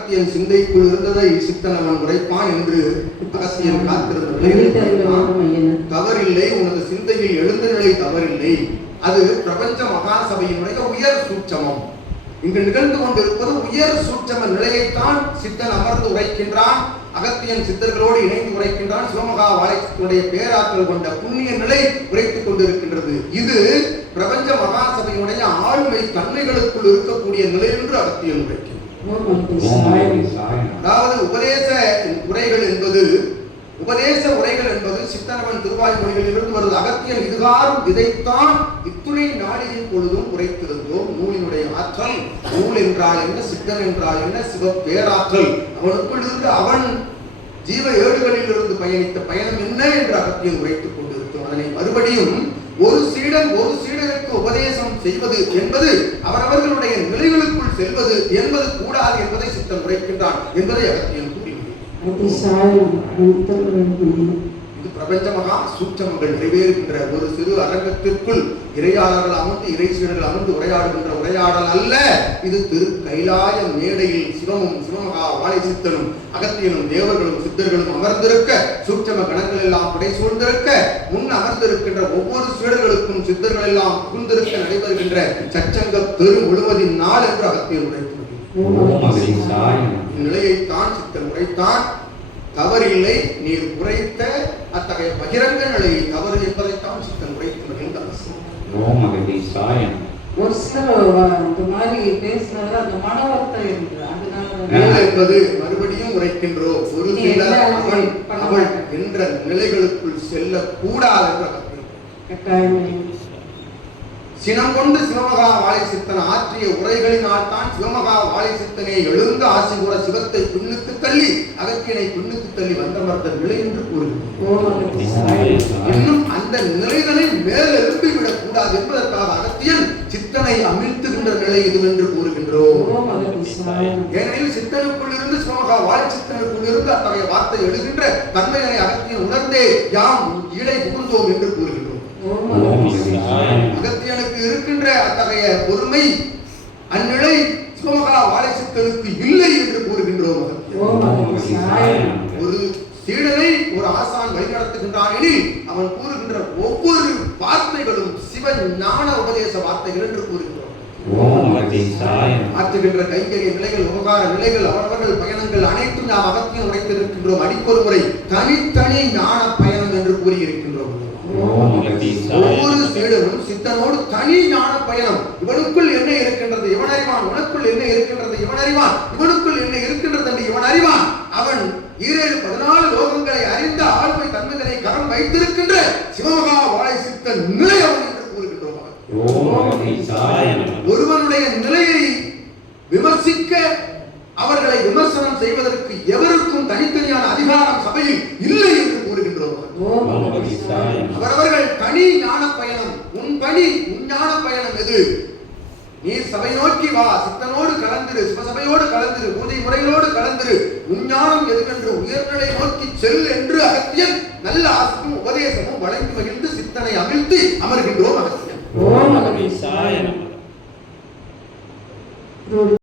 அகத்தியன் சிந்தைக்குள் இருந்ததை சித்தன் அவன் உரைப்பான் என்று அகத்தியன் காத்திருந்த தவறில்லை, உனது சிந்தையில் எழுந்த நிலை தவறில்லை. அது பிரபஞ்ச மகாசபையினுடைய உயர் சூட்சமம். இங்கு நிகழ்ந்து கொண்டிருப்பது உயர் சூட்சம நிலையைத்தான் சித்தன் அமர்ந்து உரைக்கின்றான். அகத்தியன் சித்தர்களோடு இணைந்து உரைக்கின்றான். சிவமகா வாழைச்சித்தனுடைய பேராற்றல் கொண்ட புண்ணிய நிலை உரைத்துக் கொண்டிருக்கின்றது. இது பிரபஞ்ச மகாசபையினுடைய ஆளுமை தன்மைகளுக்குள் இருக்கக்கூடிய நிலை என்று அகத்தியன் உரைக்கின்றான். அதாவது உபதேச உரைகள் என்பது சித்தனவன் திருவாய்மொழிகளில் இருந்து வருவது. அகத்தியன் இதுகாரும் இதைத்தான் இத்துணை நாளின் பொழுதும் உரைத்திருந்தோம். நூலினுடைய ஆற்றல், நூல் என்றால் என்ன, சித்தன் என்றால் என்ன, சிவ பேராற்றல் அவனுக்குள் இருந்து அவன் ஜீவ ஏடுகளில் இருந்து பயணித்த பயணம் என்ன என்று அகத்தியன் உரைத்துக் கொண்டிருக்கும். அதனை மறுபடியும் ஒரு சீடருக்கு உபதேசம் செய்வது என்பது அவரவர்களுடைய நிலைகளுக்குள் செல்வது என்பது கூடாது என்பதை சித்தன் உரைக்கின்றான் என்பதை அகத்தியன் இது பிரபஞ்ச மகா சூட்சமங்கள் நிறைவேறுகின்ற ஒரு சிறு அரங்கத்திற்குள் இறையாளர்கள் அமர்ந்து இறை சீடர்கள் அமர்ந்து உரையாடுகின்ற உரையாடல் அல்ல. இது திரு கைலாய மேடையில் சிவமும் சிவமகா வாழை சித்தனும் அகத்தியனும் தேவர்களும் சித்தர்களும் அமர்ந்திருக்க, சூட்சம கணங்கள் எல்லாம் புடை சூழ்ந்திருக்க, முன் அமர்ந்திருக்கின்ற ஒவ்வொரு சீடர்களுக்கும் சித்தர்கள் எல்லாம் புகுந்திருக்க நடைபெறுகின்ற சச்சங்க பெரு முழுவதின் நாள் என்று அகத்தியன் உரைக்கிறது. இந்நிலையைத்தான் சித்தன் உரைத்தான். தவறில்லை, நீர் உரைத்த அத்தகைய பகிரங்க நிலையை தவறு என்பதைத்தான் சித்தன் உரைத்து மகிழ்ந்தார். ஒரு சிலர் இந்த மாதிரி பேசுனது அந்த மனவர்த்தம் என்பது மறுபடியும் உரைக்கின்றோம். ஒரு சிலர் அவள் என்ற நிலைகளுக்குள் செல்லக்கூடாது என்ற சினம் கொண்டு சிவமகா வாழை சித்தன் ஆற்றிய உரைகளினால் தான் சிவமகா வாழை சித்தனை எழுந்து ஆசி கூற சிவத்தை பின்னுக்கு தள்ளி அகத்தியனை பின்னுக்கு தள்ளி வந்தமர்ந்த நிலை என்று கூறுகிறார். இன்னும் அந்த நிலைகளை மேலெழுப்பி விடக் கூடாது என்பதற்காக அகத்தியன் சித்தனை அமிழ்த்துகின்ற நிலை இது என்று கூறுகின்றோம். ஏனெனில் சித்தனுக்குள் இருந்து சிவமகா வாழை சித்தனுக்குள் இருந்து அத்தகைய வார்த்தை எழுகின்ற தன்மையை அகத்தியன் உணர்ந்தே யாம் இடை புகுந்தோம் என்று கூறுகின்றோம். அகத்தியனுக்கு இருக்கின்ற அத்தகைய பொறுமை அந்நிலை சிவமகா வாழை சித்தனுக்கு இல்லை என்று கூறுகின்றோம். ஒரு சீடனை ஒரு ஆசான் வழிநடத்துகின்றான் எனில் அவன் கூறுகின்ற ஒவ்வொரு வார்த்தைகளும் சிவ ஞான உபதேச வார்த்தைகள் என்று கூறுகின்றோம். ஆற்றுகின்ற கைங்கரிய நிலைகள், உபகார நிலைகள், அவரவர்கள் பயணங்கள் அனைத்தும் நாம் அகத்தியம் உரைத்திருக்கின்றோம். அடிப்பொரு முறை தனித்தனி ஞான பயணம் என்று கூறியிருக்கின்றோம். ஒவ்வொரு சீடனும் சித்தனோடு தனி ஞான பயணம். இவனுக்குள் என்ன இருக்கின்றது இவன் அறிவான், உனக்குள் என்ன இருக்கின்றது இவன் அறிவான், இவனுக்குள் என்ன இருக்கின்றது என்று இவன் அறிவான். அவன் 14 லோகங்களை அறிந்த ஆழ்மை தன்மைகளை கரம் வைத்திருக்கின்ற சிவமகா வாழை சித்தன் நிலை அவன் என்று கூறுகின்றோம். ஒருவனுடைய நிலையை விமர்சிக்க, அவர்களை விமர்சனம் செய்வதற்கு எவருக்கும் தனித்தனியான அதிகாரம் சபையில் இல்லை என்று கூறுகின்றோம். அவரவர்கள் தனி ஞான பயணம். உன் பணி, உன் ஞான பயணம் எது? நீ சபை நோக்கி வா, சித்தனோடு கலந்திரு, சிவசபையோடு கலந்திரு, பூஜை முறைகளோடு கலந்திரு, உஞ்ஞானம் எதுவென்று உயர்நிலை நோக்கி செல் என்று அகத்தியன் நல்ல ஆசியும் உபதேசமும் வழங்கி மகிழ்ந்து சித்தனை அமிழ்த்தி அமர்கின்றோம். அகத்தியன்